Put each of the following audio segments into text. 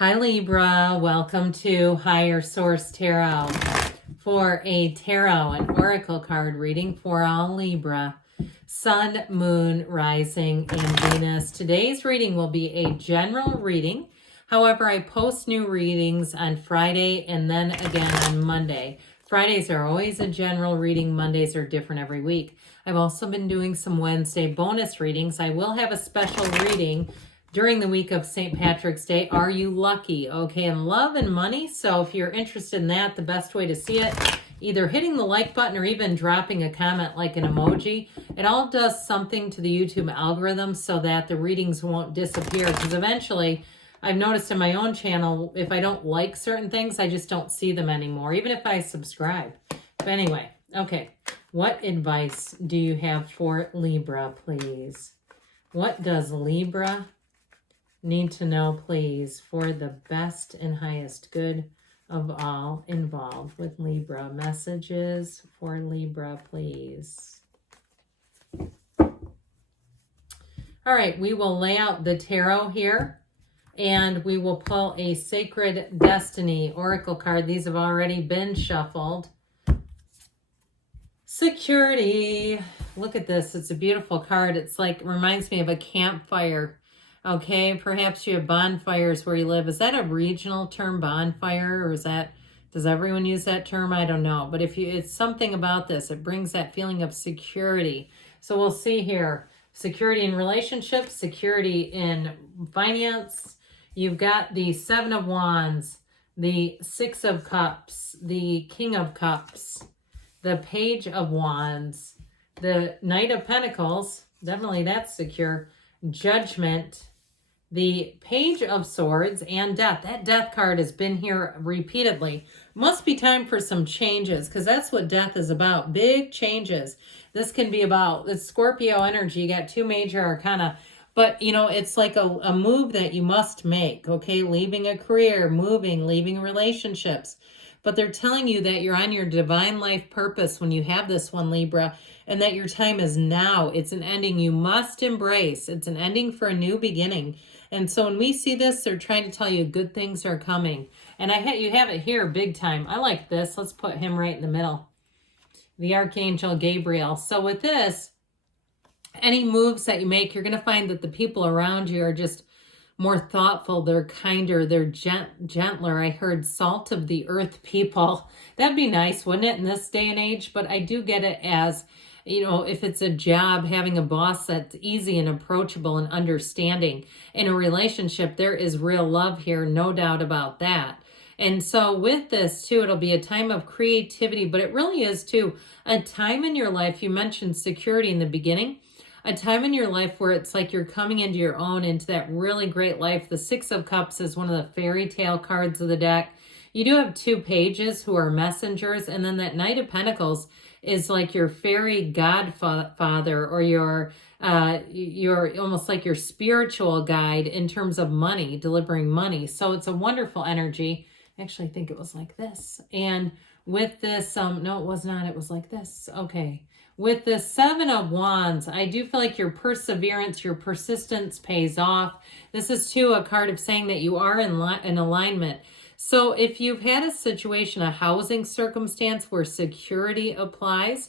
Hi Libra, welcome to Higher Source Tarot for a tarot and oracle card reading for all Libra, Sun, Moon, Rising, and Venus. Today's reading will be a general reading. However, I post new readings on Friday and then again on Monday. Fridays are always a general reading. Mondays are different every week. I've also been doing some Wednesday bonus readings. I will have a special reading during the week of St. Patrick's Day. Are you lucky? Okay, and love and money. So if you're interested in that, the best way to see it, either hitting the like button or even dropping a comment like an emoji. It all does something to the YouTube algorithm so that the readings won't disappear, because eventually I've noticed in my own channel, if I don't like certain things, I just don't see them anymore, even if I subscribe. But anyway, okay. What advice do you have for Libra, please? What does Libra need to know, please, for the best and highest good of all involved with Libra? Messages for Libra, please. All right, we will lay out the tarot here, and we will pull a Sacred Destiny Oracle card. These have already been shuffled. Security. Look at this. It's a beautiful card. It's like, reminds me of a campfire. Okay, perhaps you have bonfires where you live. Is that a regional term, bonfire, or is that, does everyone use that term? I don't know. But if you, it's something about this. It brings that feeling of security. So we'll see here. Security in relationships, security in finance. You've got the Seven of Wands, the Six of Cups, the King of Cups, the Page of Wands, the Knight of Pentacles. Definitely that's secure. Judgment, the Page of Swords, and Death. That Death card has been here repeatedly. Must be time for some changes, because that's what Death is about. Big changes. This can be about, it's Scorpio energy. You got two major arcana. But, you know, it's like a move that you must make, okay? Leaving a career, moving, leaving relationships. But they're telling you that you're on your divine life purpose when you have this one, Libra, and that your time is now. It's an ending you must embrace. It's an ending for a new beginning. And so when we see this, they're trying to tell you good things are coming. And you have it here big time. I like this. Let's put him right in the middle. The Archangel Gabriel. So with this, any moves that you make, you're going to find that the people around you are just more thoughtful, they're kinder, they're gentler. I heard salt of the earth people. That'd be nice, wouldn't it, in this day and age? But I do get it as, you know, if it's a job, having a boss that's easy and approachable and understanding. In a relationship, there is real love here, no doubt about that. And so with this, too, it'll be a time of creativity, but it really is, too, a time in your life. You mentioned security in the beginning. A time in your life where it's like you're coming into your own, into that really great life. The Six of Cups is one of the fairy tale cards of the deck. You do have two pages who are messengers, and then that Knight of Pentacles is like your fairy godfather, or your almost like your spiritual guide in terms of money, delivering money. So it's a wonderful energy. I actually think it was like this. And with this, no, it was not. It was like this. Okay. With the Seven of Wands, I do feel like your perseverance, your persistence pays off. This is, too, a card of saying that you are in alignment. So if you've had a situation, a housing circumstance where security applies,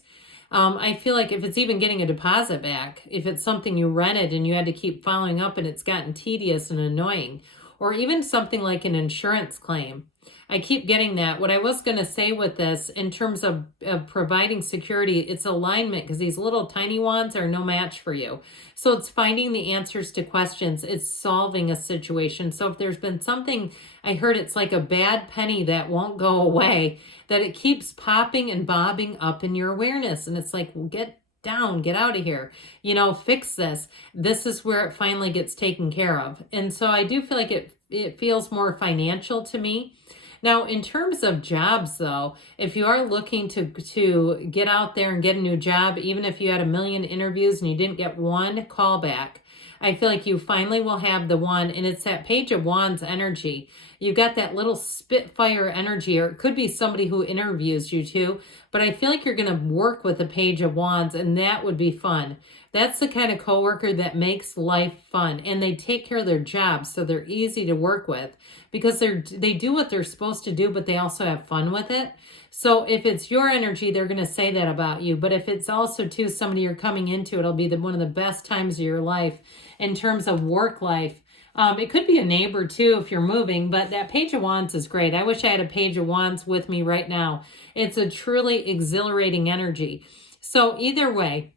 I feel like if it's even getting a deposit back, if it's something you rented and you had to keep following up and it's gotten tedious and annoying, or even something like an insurance claim. I keep getting that. What I was going to say with this, in terms of providing security, it's alignment, because these little tiny wands are no match for you. So it's finding the answers to questions. It's solving a situation. So if there's been something, I heard it's like a bad penny that won't go away, that it keeps popping and bobbing up in your awareness. And it's like, well, get down, get out of here, you know, fix this. This is where it finally gets taken care of. And so I do feel like it feels more financial to me. Now, in terms of jobs, though, if you are looking to get out there and get a new job, even if you had 1 million interviews and you didn't get one call back, I feel like you finally will have the one, and it's that Page of Wands energy. You've got that little spitfire energy, or it could be somebody who interviews you too, but I feel like you're going to work with the Page of Wands, and that would be fun. That's the kind of coworker that makes life fun, and they take care of their jobs, so they're easy to work with because they do what they're supposed to do, but they also have fun with it. So if it's your energy, they're going to say that about you. But if it's also too somebody you're coming into, it'll be one of the best times of your life in terms of work life. It could be a neighbor too if you're moving, but that Page of Wands is great. I wish I had a Page of Wands with me right now. It's a truly exhilarating energy. So either way,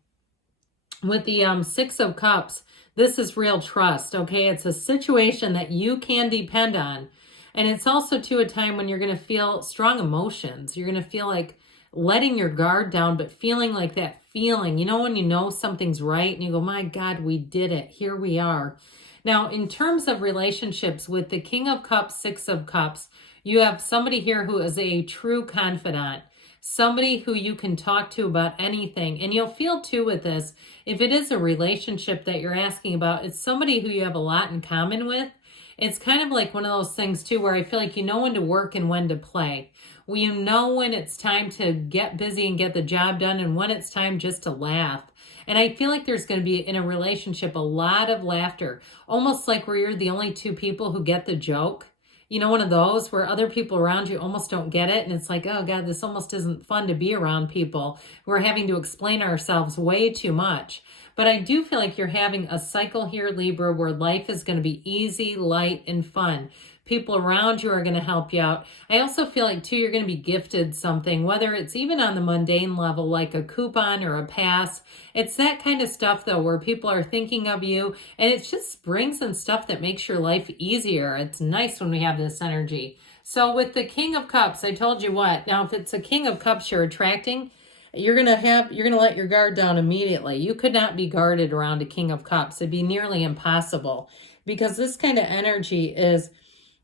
with the Six of Cups, this is real trust, okay? It's a situation that you can depend on. And it's also, too, a time when you're going to feel strong emotions. You're going to feel like letting your guard down, but feeling like that feeling. You know when you know something's right and you go, my God, we did it. Here we are. Now, in terms of relationships with the King of Cups, Six of Cups, you have somebody here who is a true confidant. Somebody who you can talk to about anything. And you'll feel too with this, if it is a relationship that you're asking about, it's somebody who you have a lot in common with. It's kind of like one of those things too, where I feel like you know when to work and when to play. Well, you know when it's time to get busy and get the job done and when it's time just to laugh. And I feel like there's going to be in a relationship a lot of laughter, almost like where you're the only two people who get the joke. You know, one of those where other people around you almost don't get it. And it's like, oh God, this almost isn't fun to be around people. We're having to explain ourselves way too much. But I do feel like you're having a cycle here, Libra, where life is going to be easy, light, and fun. People around you are going to help you out. I also feel like, too, you're going to be gifted something, whether it's even on the mundane level, like a coupon or a pass. It's that kind of stuff, though, where people are thinking of you, and it just brings in stuff that makes your life easier. It's nice when we have this energy. So with the King of Cups, I told you what. Now, if it's a King of Cups you're attracting, you're going to let your guard down immediately. You could not be guarded around a King of Cups. It'd be nearly impossible because this kind of energy is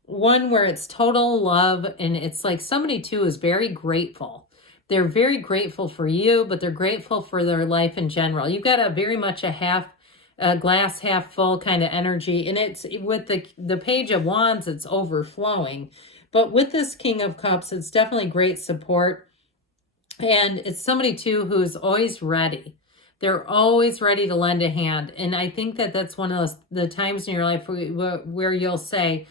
one where it's total love, and it's like somebody too is very grateful. They're very grateful for you, but they're grateful for their life in general. You've got a very much a glass half full kind of energy, and it's with the Page of Wands, it's overflowing. But with this King of Cups, it's definitely great support. And it's somebody too who's always ready. They're always ready to lend a hand. And I think that that's one of the times in your life where you'll say,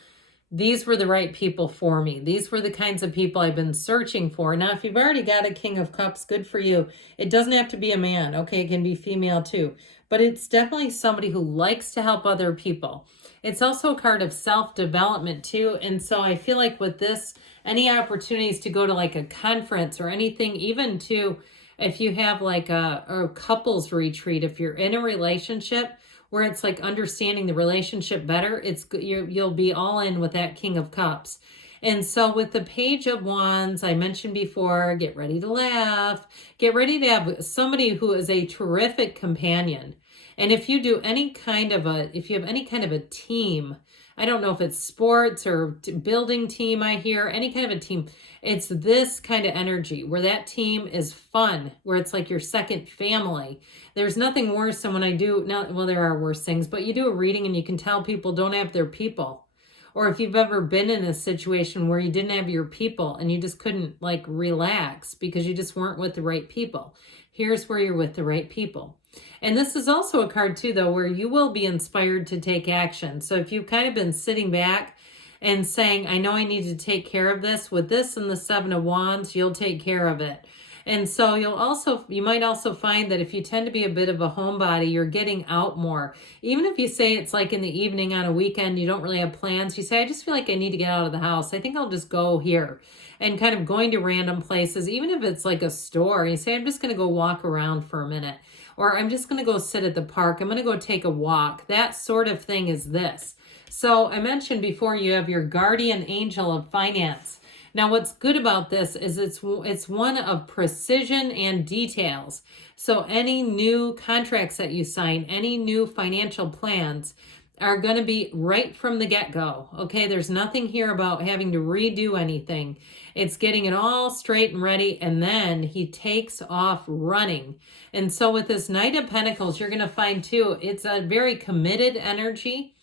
these were the right people for me. These were the kinds of people I've been searching for. Now, if you've already got a King of Cups, good for you. It doesn't have to be a man. Okay, it can be female too. But it's definitely somebody who likes to help other people. It's also a card of self-development too. And so I feel like with this, any opportunities to go to like a conference or anything, even to if you have like a couples retreat, if you're in a relationship where it's like understanding the relationship better, you'll be all in with that King of Cups. And so with the Page of Wands, I mentioned before, get ready to laugh, get ready to have somebody who is a terrific companion. And if you have any kind of a team, I don't know if it's sports or building team, I hear, any kind of a team, it's this kind of energy where that team is fun, where it's like your second family. There's nothing worse than when there are worse things, but you do a reading and you can tell people don't have their people. Or if you've ever been in a situation where you didn't have your people and you just couldn't like relax because you just weren't with the right people. Here's where you're with the right people. And this is also a card too, though, where you will be inspired to take action. So if you've kind of been sitting back and saying, I know I need to take care of this, with this and the Seven of Wands, you'll take care of it. And so you might also find that if you tend to be a bit of a homebody, you're getting out more. Even if you say it's like in the evening on a weekend, you don't really have plans. You say, I just feel like I need to get out of the house. I think I'll just go here. And kind of going to random places, even if it's like a store. You say, I'm just going to go walk around for a minute. Or I'm just going to go sit at the park. I'm going to go take a walk. That sort of thing is this. So I mentioned before, you have your guardian angel of finance. Now, what's good about this is it's one of precision and details. So any new contracts that you sign, any new financial plans are going to be right from the get-go. Okay, there's nothing here about having to redo anything. It's getting it all straight and ready, and then he takes off running. And so with this Knight of Pentacles, you're going to find too, it's a very committed energy.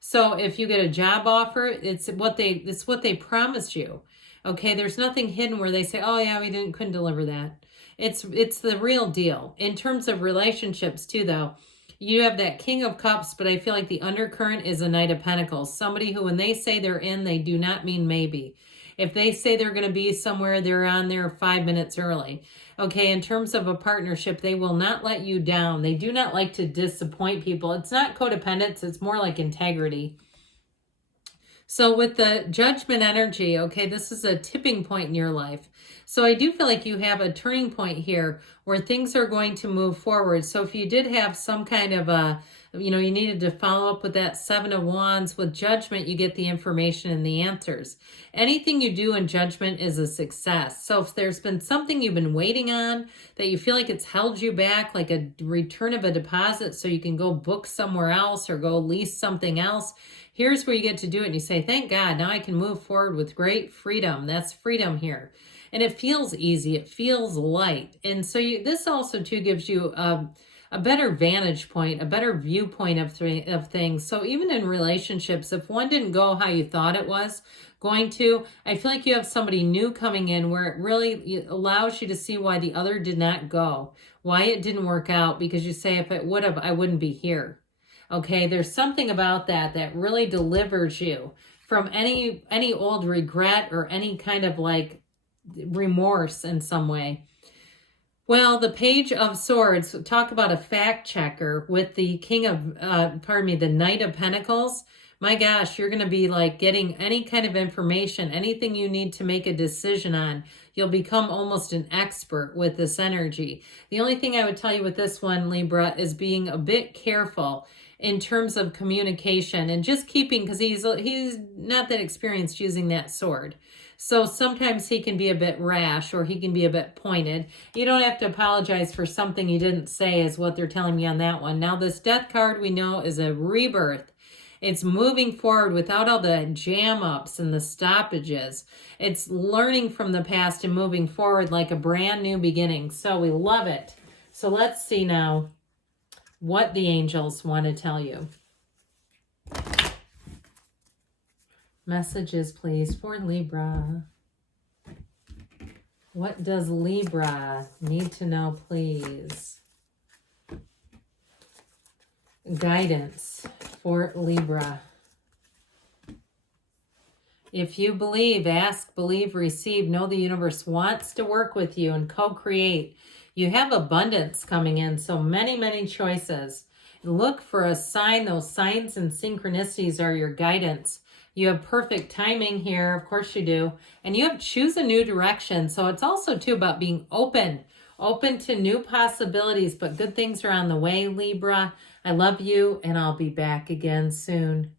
So if you get a job offer, it's what they promised you. Okay, there's nothing hidden where they say, oh yeah, couldn't deliver that. It's the real deal. In terms of relationships too, though, you have that King of Cups, but I feel like the undercurrent is a Knight of Pentacles. Somebody who, when they say they're in, they do not mean maybe. If they say they're going to be somewhere, they're on there 5 minutes early. Okay, in terms of a partnership, they will not let you down. They do not like to disappoint people. It's not codependence, it's more like integrity. So with the Judgment energy, okay, this is a tipping point in your life. So I do feel like you have a turning point here where things are going to move forward. So if you did have some kind of a, you needed to follow up with that Seven of Wands, with Judgment, you get the information and the answers. Anything you do in Judgment is a success. So if there's been something you've been waiting on that you feel like it's held you back, like a return of a deposit so you can go book somewhere else or go lease something else, here's where you get to do it and you say, thank God, now I can move forward with great freedom. That's freedom here. And it feels easy. It feels light. And so this also too gives you a better vantage point, a better viewpoint of things. So even in relationships, if one didn't go how you thought it was going to, I feel like you have somebody new coming in where it really allows you to see why the other did not go, why it didn't work out, because you say, if it would have, I wouldn't be here. Okay, there's something about that really delivers you from any old regret or any kind of like remorse in some way. Well, the Page of Swords, talk about a fact checker with the the Knight of Pentacles. My gosh, you're going to be like getting any kind of information, anything you need to make a decision on. You'll become almost an expert with this energy. The only thing I would tell you with this one, Libra, is being a bit careful in terms of communication and just keeping, because he's not that experienced using that sword. So sometimes he can be a bit rash or he can be a bit pointed. You don't have to apologize for something you didn't say is what they're telling me on that one. Now this Death card we know is a rebirth. It's moving forward without all the jam-ups and the stoppages. It's learning from the past and moving forward like a brand new beginning. So we love it. So let's see now what the angels want to tell you. Messages, please, for Libra. What does Libra need to know, please? Guidance for Libra. If you believe, ask, believe, receive. Know the universe wants to work with you and co-create. You have abundance coming in, so many, many choices. Look for a sign. Those signs and synchronicities are your guidance. You have perfect timing here. Of course you do. And you have choose a new direction. So it's also too about being open to new possibilities, but good things are on the way, Libra. I love you, and I'll be back again soon.